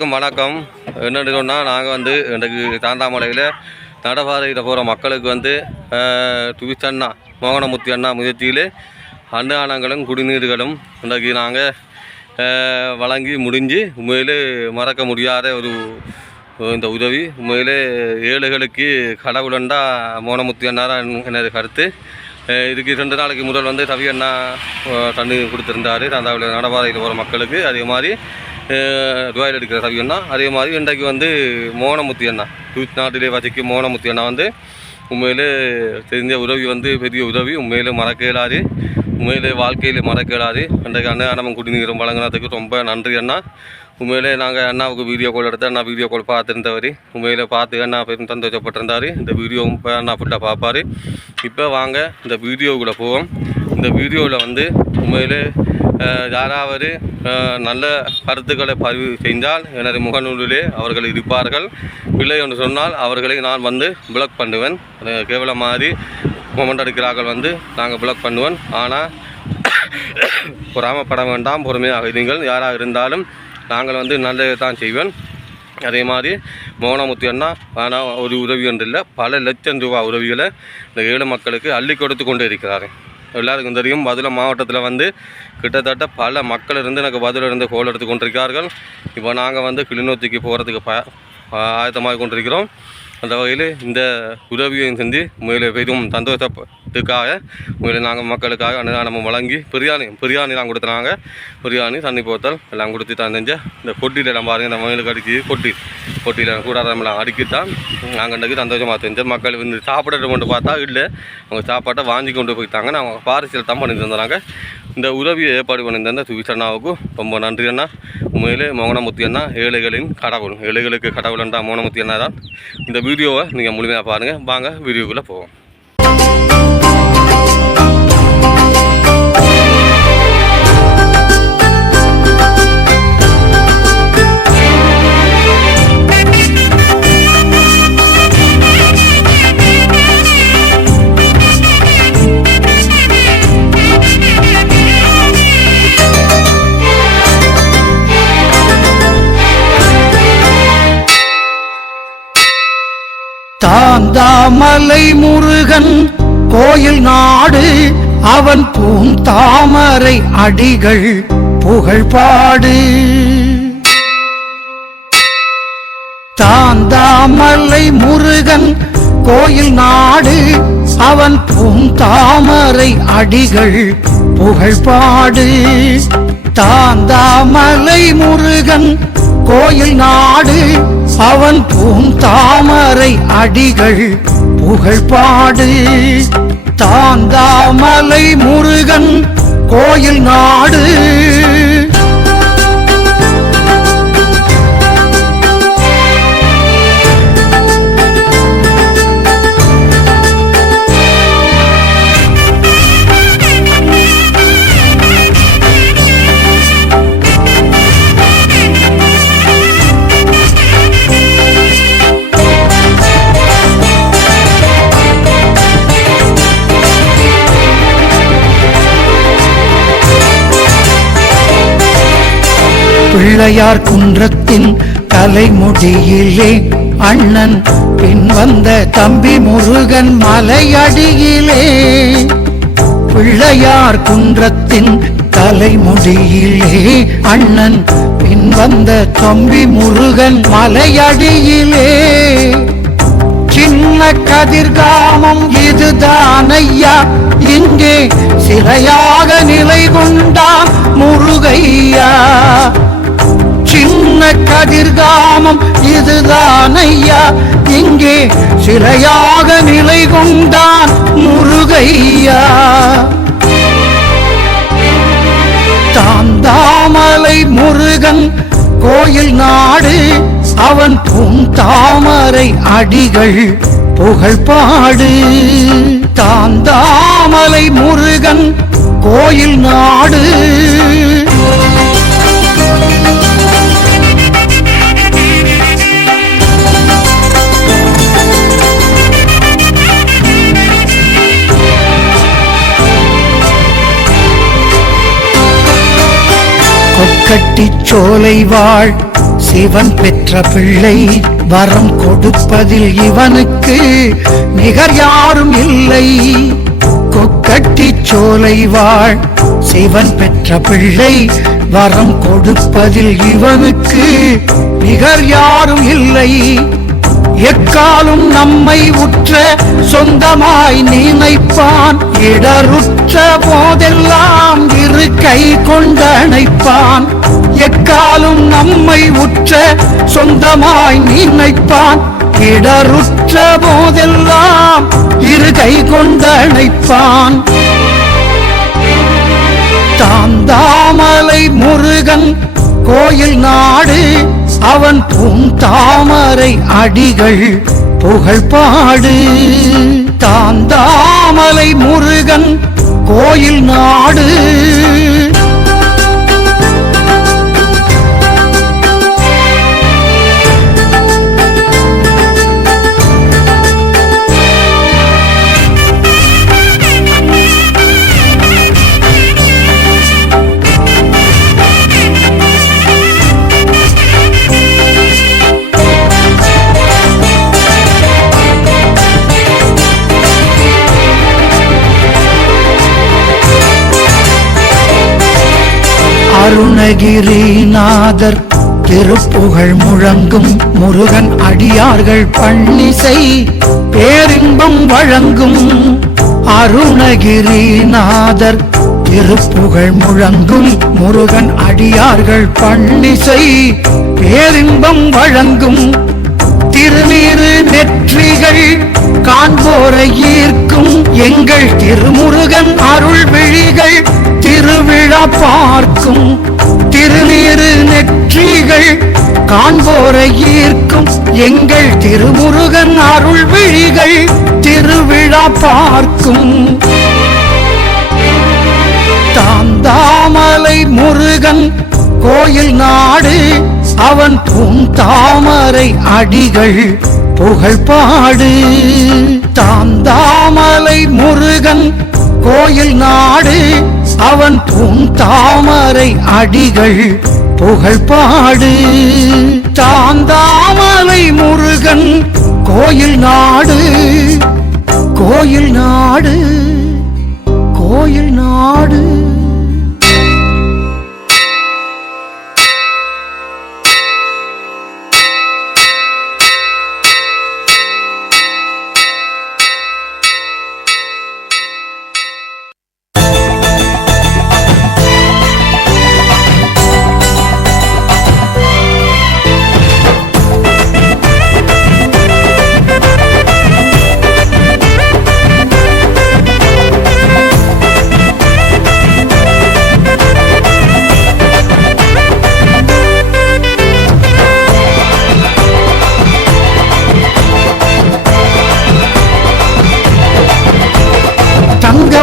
எல்லாருக்கும் வணக்கம். என்னென்னு சொன்னால் நாங்கள் வந்து இன்றைக்கு தாந்தாமலையில் நடபாதையில் போகிற மக்களுக்கு வந்து டுவிஸ்ட் அண்ணா மோகனமுத்தி அண்ணா முயற்சியில் அன்னதானங்களும் குடிநீர்களும் இன்றைக்கு நாங்கள் வழங்கி முடிஞ்சு உண்மையிலே மறக்க முடியாத ஒரு இந்த உதவி. உண்மையிலே ஏழைகளுக்கு கடவுளண்டா மோனமுத்தி அண்ணா தான் எனது கருத்து. இதுக்கு ரெண்டு நாளைக்கு முதல் வந்து தவி அண்ணா தண்ணி கொடுத்துருந்தாரு. அந்த நடபாதையில் போகிற மக்களுக்கு. அதே மாதிரி துபாயில் எடுக்கிற ரவி அண்ணா அதே மாதிரி இன்றைக்கு வந்து மோனமுத்தி அண்ணா. தூத் நாட்டிலே வசிக்கும் மோனமுத்தி அண்ணா வந்து உண்மையிலே தெரிஞ்ச உதவி வந்து பெரிய உதவி. உண்மையிலே மறக்க உண்மையிலே வாழ்க்கையில் மறக்க இயலாது. அண்ணா அன்னதானம் குடிநீரும் வழங்கினதுக்கு ரொம்ப நன்றி அண்ணா. உண்மையிலே நாங்கள் அண்ணாவுக்கு வீடியோ கால் எடுத்து அண்ணா வீடியோ கால் பார்த்துருந்தவர். உண்மையிலே பார்த்து அண்ணா பெரும் சந்தோஷப்பட்டிருந்தார். இந்த வீடியோ இப்போ அண்ணா ஃபுல்லாக பார்ப்பார். இப்போ வாங்க இந்த வீடியோக்குள்ளே போவோம். இந்த வீடியோவில் வந்து உண்மையிலே யாராவது நல்ல கருத்துக்களை பதிவு செய்தால் எனது முகநூலிலே அவர்கள் இருப்பார்கள். இல்லை என்று சொன்னால் அவர்களை நான் வந்து பிளாக் பண்ணுவேன். கேவல கேவலம் மாதிரி மொமெண்ட் அடிக்கிறார்கள் வந்து நாங்கள் பிளாக் பண்ணுவேன் ஆனால் பொறாமப்பட வேண்டாம் பொறுமையாக இருங்கள். யாராக இருந்தாலும் நாங்கள் வந்து நல்லதை தான் செய்வேன் அதே மாதிரி மோனமுத்தி அண்ணா ஆனால் ஒரு உதவி ஒன்று இல்லை. பல லட்சம் ரூபா உதவிகளை இந்த ஏழு மக்களுக்கு அள்ளி கொடுத்து கொண்டு இருக்கிறார் எல்லாருக்கும் தெரியும். பதில மாவட்டத்தில் வந்து கிட்டத்தட்ட பல மக்கள் இருந்து எனக்கு பதில் இருந்து கோல் எடுத்து கொண்டிருக்கிறார்கள். இப்போ நாங்கள் வந்து கிளிநொச்சிக்கு போகிறதுக்கு ப ஆயத்தமாக கொண்டிருக்கிறோம். அந்த வகையில் இந்த உதவியையும் செஞ்சு மேலே பெரும் இதுக்காக மேலே நாங்கள் மக்களுக்காக அன்னதானம் வழங்கி பிரியாணி பிரியாணிலாம் கொடுத்துனாங்க. பிரியாணி தண்ணி போத்தல் எல்லாம் கொடுத்து தான் செஞ்ச இந்த கொட்டியில் பாருங்கள் இந்த மயிலுக்கு அடிக்கி கொட்டி கொட்டியில் கூடாரமெல்லாம் அடிக்கித்தான் நாங்கள் இன்றைக்கு சந்தோஷமாக செஞ்சோம். மக்கள் வந்து சாப்பிட கொண்டு பார்த்தா இல்லை. அவங்க சாப்பாட்டை வாங்கி கொண்டு போயிட்டாங்க. நாங்கள் பாரிசல் தான் பண்ணி தந்தாங்க இந்த உதவியை ஏற்பாடு பண்ணியிருந்த சுவிஸ் அண்ணாவுக்கும் ரொம்ப நன்றி அண்ணா. உண்மையிலே மோகனமுத்தி அண்ணா ஏழைகளின் கடவுள். ஏழைகளுக்கு கடவுள் என்றால் மோகனமுத்தி அண்ணா தான். இந்த வீடியோவை நீங்கள் முழுமையாக பாருங்கள் வாங்க வீடியோக்குள்ளே போவோம். மாலை முருகன் கோயில் நாடு அவன் பூம் தாமரை அடிகள் புகழ்பாடு தாந்தாமலை முருகன் கோயில் நாடு அவன் பூம் தாமரை அடிகள் புகழ்பாடு தாந்தாமலை முருகன் கோயில் நாடு அவன் பூம் தாமரை அடிகள் புகழ்பாடு தாந்தாமலை முருகன் கோயில் நாடு. பிள்ளையார் குன்றத்தின் தலைமுடியிலே அண்ணன் பின் வந்த தம்பி முருகன் மலையடியிலே. பிள்ளையார் குன்றத்தின் தலைமுடியிலே அண்ணன் பின் வந்த தம்பி முருகன் மலையடியிலே. சின்ன கதிர்காமம் இதுதான் ஐயா இங்கே சிலையாக நிலை கொண்டான் முருகையா? சொன்ன கதிர்காமம் இதுதான் ஐயா. இங்கே சிலையாக நிலை கொண்டான் முருகையா. தாந்தாமலை முருகன் கோயில் நாடு அவன் பூந்தாமரை அடிகள் புகழ்பாடு. தாந்தாமலை முருகன் கோயில் நாடு சொக்கட்டி சோலை வாழ். சிவன் பெற்ற பிள்ளை வரம் கொடுப்பதில் இவனுக்கு நிகர் யாரும் இல்லை. கொக்கட்டி சோலை வாழ். சிவன் பெற்ற பிள்ளை வரம் கொடுப்பதில் இவனுக்கு நிகர் யாரும் இல்லை. எக்காலும் நம்மை உற்ற சொந்தமாய் நினைப்பான். இடருற்ற போதெல்லாம் இரு கை கொண்டணைப்பான். எக்காலும் நம்மை உற்ற சொந்தமாய் நினைப்பான். இடருற்ற போதெல்லாம் இரு கை கொண்டணைப்பான். தாந்தாமலை முருகன் கோயில் நாடு அவன் பூந்தாமரை அடிகள் புகழ் பாடு. தாந்தாமலை முருகன் கோயில் நாடு. அழகிரிநாதர் திருப்புகழ் முழங்கும் முருகன் அடியார்கள் பள்ளிசை பேரின்பம் வழங்கும் அருணகிரிநாதர் திருப்புகழ் முழங்கும் முருகன் அடியார்கள் பள்ளிசை பேரின்பம் வழங்கும் திருநீரு நெற்றிகள் காண்போரை ஈர்க்கும் எங்கள் திருமுருகன் அருள் விழிகள் திருவிழா பார்க்கும் வெற்றிகள் காண்போரை ஈர்க்கும் எங்கள் திருமுருகன் அருள் விழிகள் திருவிழா பார்க்கும். தாந்தாமலை முருகன் கோயில் நாடு அவன் பூந்தாமரை அடிகள் புகழ் பாடு தாந்தாமலை முருகன் கோயில் நாடு அவன் பூந்தாமரை அடிகள் புகழ் பாடு தாந்தாமலை முருகன் கோயில் நாடு. கோயில் நாடு. கோயில் நாடு.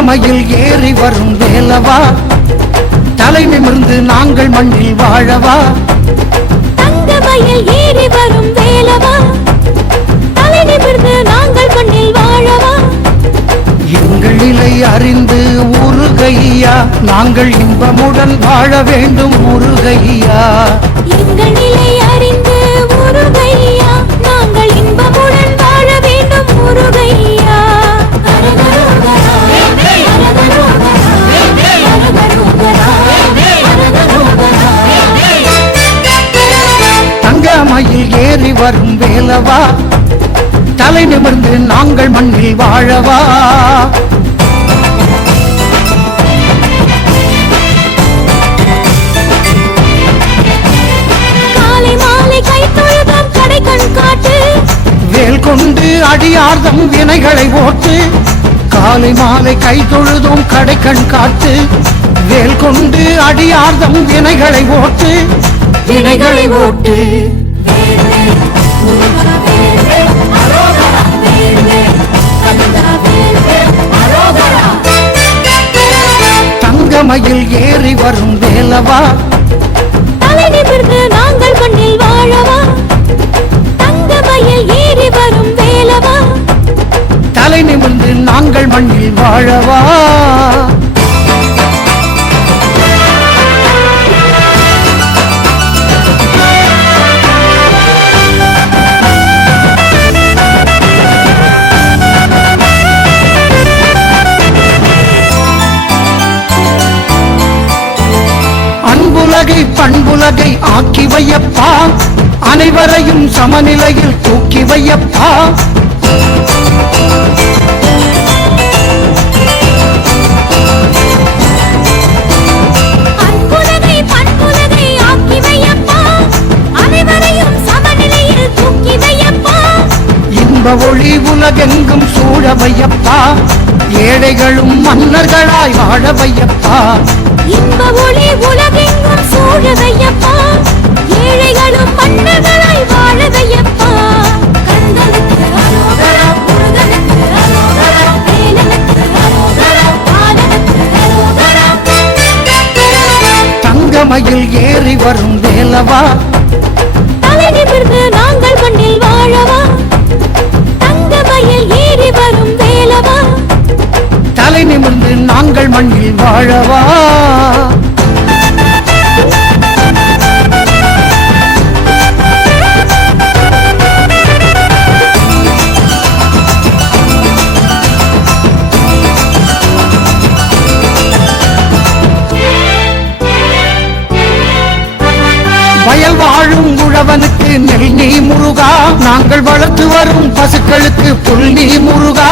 தங்கமயில் ஏறி வரும் வேலவா? தலை நிமிர்ந்து நாங்கள் மண்ணில் வாழவா? தங்கமயில் ஏறி வரும் வேலவா? தலை நிமிர்ந்து நாங்கள் மண்ணில் வாழவா? எங்கள் நிலை அறிந்து உருகையா நாங்கள் இன்பமுடன் வாழ வேண்டும் முருகையா எங்கள் நிலை அறிந்து முருகையா வரும் வேலவா தலை நிமிர்ந்து நாங்கள் மண்ணில் வாழவா? வேல் கொண்டு அடியார்தம் வினைகளை ஓட்டு. காலை மாலை கை தொழுதும் கடை கண் காட்டு. வேல் கொண்டு அடியார்தம் வினைகளை ஓட்டு. வினைகளை ஓட்டு. தங்கமயில் ஏறி வரும் வேலவா? நாங்கள் மண்ணில் வாழவா? தங்கமயில் ஏறி வரும் வேலவா? தலை நிமிர்ந்து நாங்கள் மண்ணில் வாழவா? பண்புலகை ஆக்கி வையப்பா. அனைவரையும் சமநிலையில் தூக்கி வையப்பா. ஒளி உலகெங்கும் சூழ வையப்பா. ஏழைகளும் மன்னர்களாய் வாழ வையப்பா. இன்ப ஒளி உலகெங்கும் சூழவையப்பா ஏழைகளும் மன்னர்களாய் வாழவையப்பா தங்கமயில் ஏறி வரும் வேலவா? தலை நிமிர்ந்து நாங்கள் மண்ணில் வாழவா? வயல் வாழும் உழவனுக்கு நெல் நீ முருகா. நாங்கள் வளர்த்து வரும் பசுக்களுக்கு புல் நீ முருகா.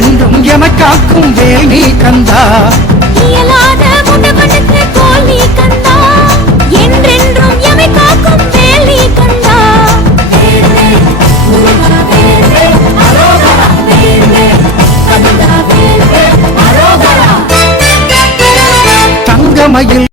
என்றென்றும் எமக்காக்கும் வேல் நீ கந்தா. இயலாத முடவனுக்கு கோல் நீ கந்தா. என்றென்றும் எமை காக்கும் வேல் நீ கந்தா. தங்கமயில்